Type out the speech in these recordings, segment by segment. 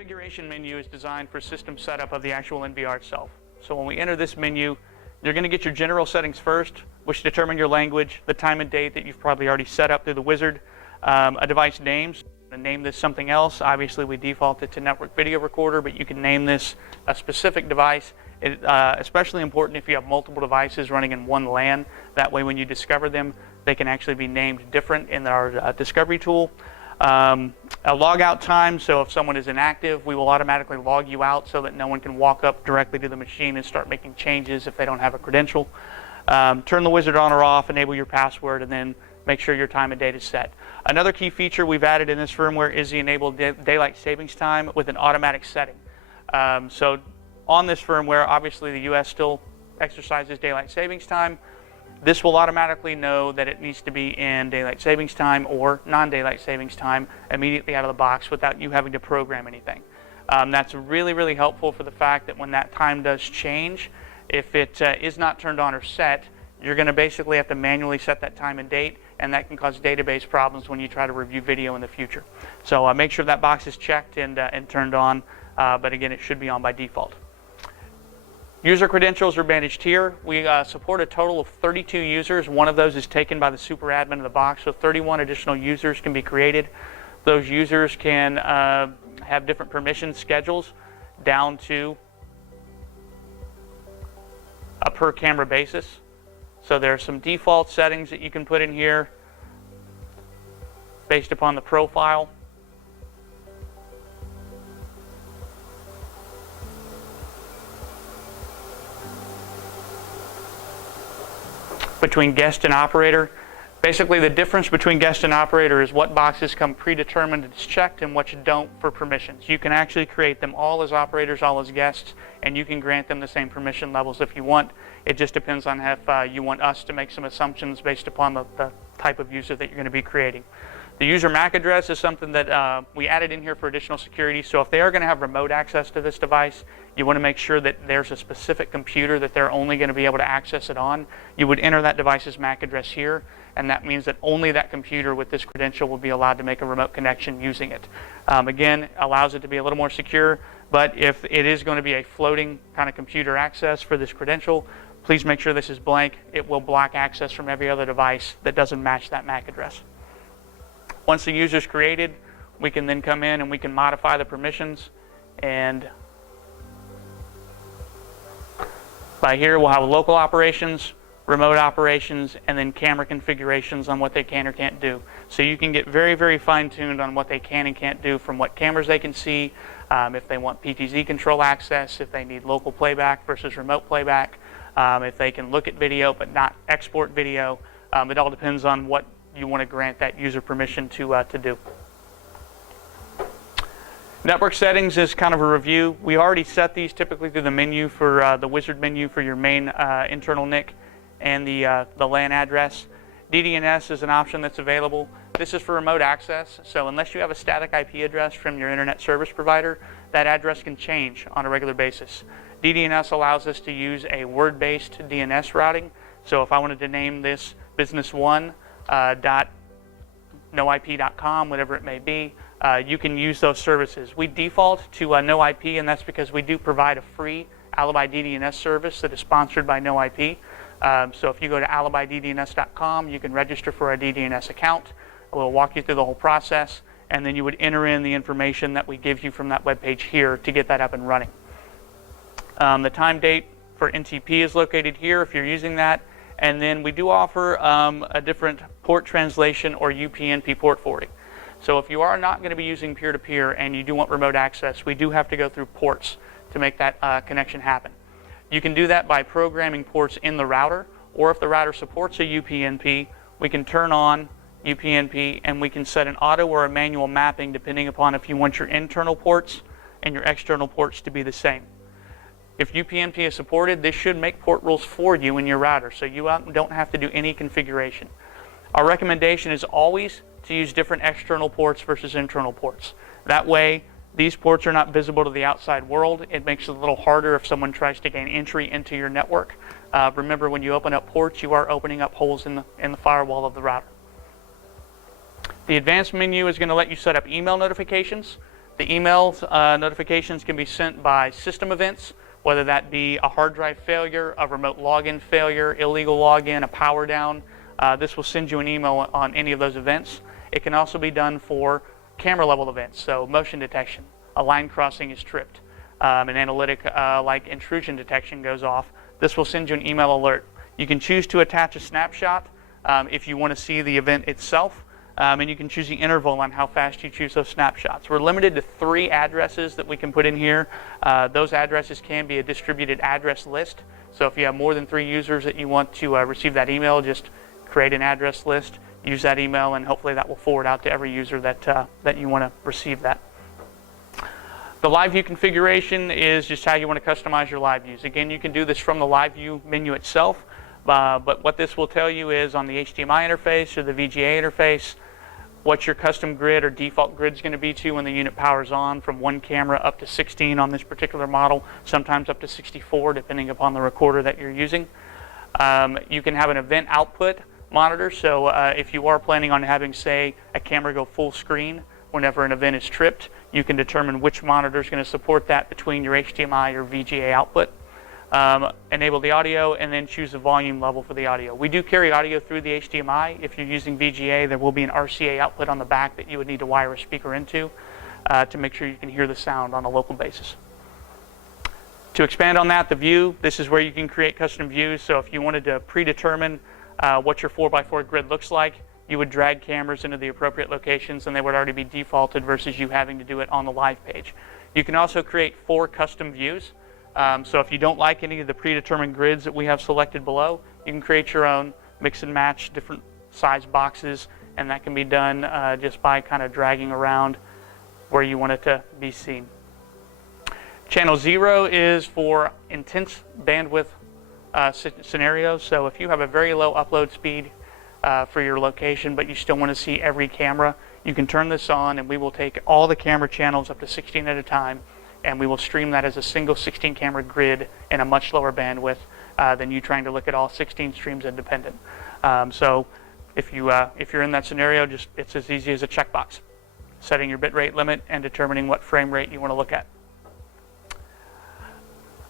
configuration menu is designed for system setup of the actual NVR itself. So when we enter this menu, you're going to get your general settings first, which determine your language, the time and date that you've probably already set up through the wizard, a device name. So I'm going to name this something else. Obviously, we default it to network video recorder, but you can name this a specific device. Especially important if you have multiple devices running in one LAN. That way, when you discover them, they can actually be named different in our discovery tool. A logout time, so if someone is inactive, we will automatically log you out so that no one can walk up directly to the machine and start making changes if they don't have a credential. Turn the wizard on or off, enable your password, and then make sure your time and date is set. Another key feature we've added in this firmware is the enabled daylight savings time with an automatic setting. So on this firmware, obviously the US still exercises daylight savings time. This will automatically know that it needs to be in daylight savings time or non-daylight savings time immediately out of the box without you having to program anything. That's really, really helpful for the fact that when that time does change, if it is not turned on or set, you're going to basically have to manually set that time and date, and that can cause database problems when you try to review video in the future. So make sure that box is checked and turned on, but again, it should be on by default. User credentials are managed here. We support a total of 32 users. One of those is taken by the super admin of the box, so 31 additional users can be created. Those users can have different permission schedules down to a per camera basis. So there are some default settings that you can put in here based upon the profile. Between guest and operator. Basically, the difference between guest and operator is what boxes come predetermined and checked and what you don't for permissions. You can actually create them all as operators, all as guests, and you can grant them the same permission levels if you want. It just depends on if you want us to make some assumptions based upon the type of user that you're going to be creating. The user MAC address is something that we added in here for additional security. So if they are going to have remote access to this device, you want to make sure that there's a specific computer that they're only going to be able to access it on. You would enter that device's MAC address here, and that means that only that computer with this credential will be allowed to make a remote connection using it. Again, allows it to be a little more secure, but if it is going to be a floating kind of computer access for this credential, please make sure this is blank. It will block access from every other device that doesn't match that MAC address. Once the user is created, we can then come in and we can modify the permissions, and by here we'll have local operations, remote operations, and then camera configurations on what they can or can't do. So you can get very, very fine-tuned on what they can and can't do, from what cameras they can see, if they want PTZ control access, if they need local playback versus remote playback, if they can look at video but not export video. It all depends on what you want to grant that user permission to do. Network settings is kind of a review. We already set these typically through the menu for the wizard menu for your main internal NIC and the LAN address. DDNS is an option that's available. This is for remote access, so unless you have a static IP address from your internet service provider, that address can change on a regular basis. DDNS allows us to use a word-based DNS routing. So if I wanted to name this business1 .noip.com, whatever it may be, you can use those services. We default to NoIP, and that's because we do provide a free Alibi DDNS service that is sponsored by NoIP. So if you go to alibiddns.com, you can register for a DDNS account. We'll walk you through the whole process, and then you would enter in the information that we give you from that web page here to get that up and running. The time date for NTP is located here if you're using that. And then we do offer a different port translation or UPnP port forwarding. So if you are not going to be using peer-to-peer and you do want remote access, we do have to go through ports to make that connection happen. You can do that by programming ports in the router, or if the router supports a UPnP, we can turn on UPnP and we can set an auto or a manual mapping depending upon if you want your internal ports and your external ports to be the same. If UPnP is supported, this should make port rules for you in your router, so you don't have to do any configuration. Our recommendation is always to use different external ports versus internal ports. That way, these ports are not visible to the outside world. It makes it a little harder if someone tries to gain entry into your network. Remember, when you open up ports, you are opening up holes in the firewall of the router. The advanced menu is going to let you set up email notifications. The emails notifications can be sent by system events, whether that be a hard drive failure, a remote login failure, illegal login, a power down. This will send you an email on any of those events. It can also be done for camera level events, so motion detection, a line crossing is tripped, an analytic like intrusion detection goes off. This will send you an email alert. You can choose to attach a snapshot if you want to see the event itself, and you can choose the interval on how fast you choose those snapshots. We're limited to 3 addresses that we can put in here. Those addresses can be a distributed address list, so if you have more than 3 users that you want to receive that email, just create an address list, use that email, and hopefully that will forward out to every user that you want to receive that. The live view configuration is just how you want to customize your live views. Again, you can do this from the live view menu itself, but what this will tell you is on the HDMI interface or the VGA interface, what your custom grid or default grid is going to be to when the unit powers on, from 1 camera up to 16 on this particular model, sometimes up to 64 depending upon the recorder that you're using. You can have an event output monitor, so if you are planning on having, say, a camera go full screen whenever an event is tripped, you can determine which monitor is going to support that between your HDMI or VGA output. Enable the audio, and then choose the volume level for the audio. We do carry audio through the HDMI. If you're using VGA, there will be an RCA output on the back that you would need to wire a speaker into to make sure you can hear the sound on a local basis. To expand on that, the view, this is where you can create custom views. So if you wanted to predetermine what your 4x4 grid looks like, you would drag cameras into the appropriate locations and they would already be defaulted versus you having to do it on the live page. You can also create 4 custom views. So if you don't like any of the predetermined grids that we have selected below, you can create your own, mix and match different size boxes, and that can be done just by kind of dragging around where you want it to be seen. Channel 0 is for intense bandwidth scenarios. So if you have a very low upload speed for your location, but you still want to see every camera, you can turn this on and we will take all the camera channels up to 16 at a time, and we will stream that as a single 16 camera grid in a much lower bandwidth than you trying to look at all 16 streams independent. So if you're in that scenario, it's as easy as a checkbox, setting your bitrate limit and determining what frame rate you want to look at.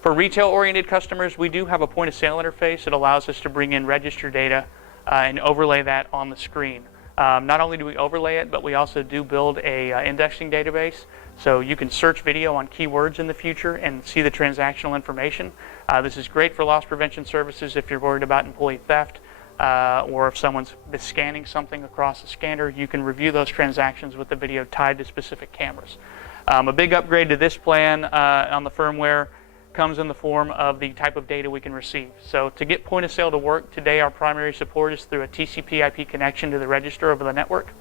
For retail-oriented customers, we do have a point-of-sale interface that allows us to bring in register data and overlay that on the screen. Not only do we overlay it, but we also do build a indexing database, so you can search video on keywords in the future and see the transactional information. This is great for loss prevention services if you're worried about employee theft, or if someone's scanning something across the scanner, you can review those transactions with the video tied to specific cameras. A big upgrade to this plan on the firmware comes in the form of the type of data we can receive. So to get point of sale to work, today our primary support is through a TCP IP connection to the register over the network.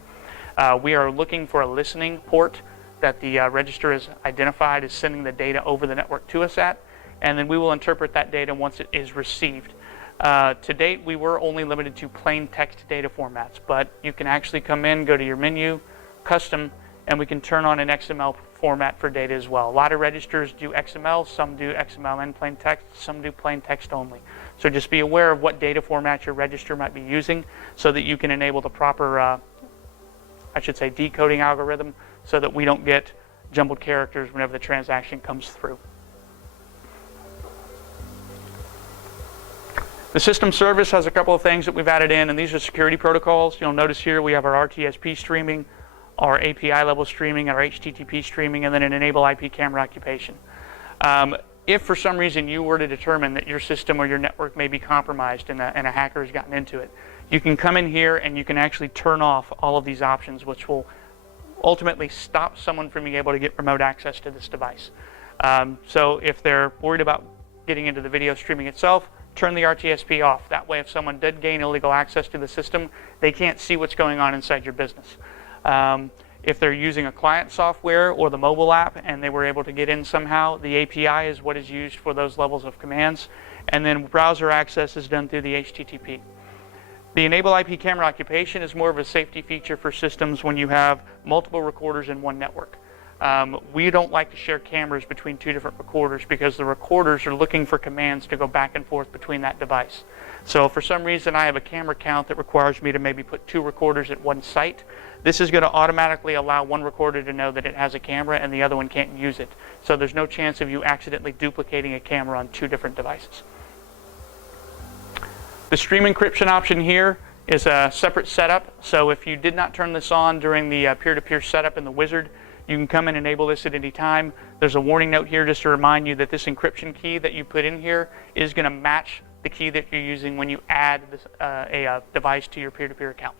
We are looking for a listening port that the register is identified as sending the data over the network to us at, and then we will interpret that data once it is received. To date, we were only limited to plain text data formats, but you can actually come in, go to your menu, custom, and we can turn on an XML format for data as well. A lot of registers do XML, some do XML and plain text, some do plain text only. So just be aware of what data format your register might be using so that you can enable the proper, decoding algorithm so that we don't get jumbled characters whenever the transaction comes through. The system service has a couple of things that we've added in, and these are security protocols. You'll notice here we have our RTSP streaming, our API level streaming, our HTTP streaming, and then an enable IP camera occupation. If for some reason you were to determine that your system or your network may be compromised and a hacker has gotten into it, you can come in here and you can actually turn off all of these options, which will ultimately stop someone from being able to get remote access to this device. So if they're worried about getting into the video streaming itself, turn the RTSP off. That way if someone did gain illegal access to the system, they can't see what's going on inside your business. If they're using a client software or the mobile app and they were able to get in somehow, the API is what is used for those levels of commands, and then browser access is done through the HTTP. The enable IP camera occupation is more of a safety feature for systems when you have multiple recorders in one network. We don't like to share cameras between two different recorders because the recorders are looking for commands to go back and forth between that device. So if for some reason I have a camera count that requires me to maybe put 2 recorders at one site, this is going to automatically allow one recorder to know that it has a camera and the other one can't use it. So there's no chance of you accidentally duplicating a camera on 2 different devices. The stream encryption option here is a separate setup. So if you did not turn this on during the peer-to-peer setup in the wizard, you can come and enable this at any time. There's a warning note here just to remind you that this encryption key that you put in here is going to match the key that you're using when you add this, a device to your peer-to-peer account.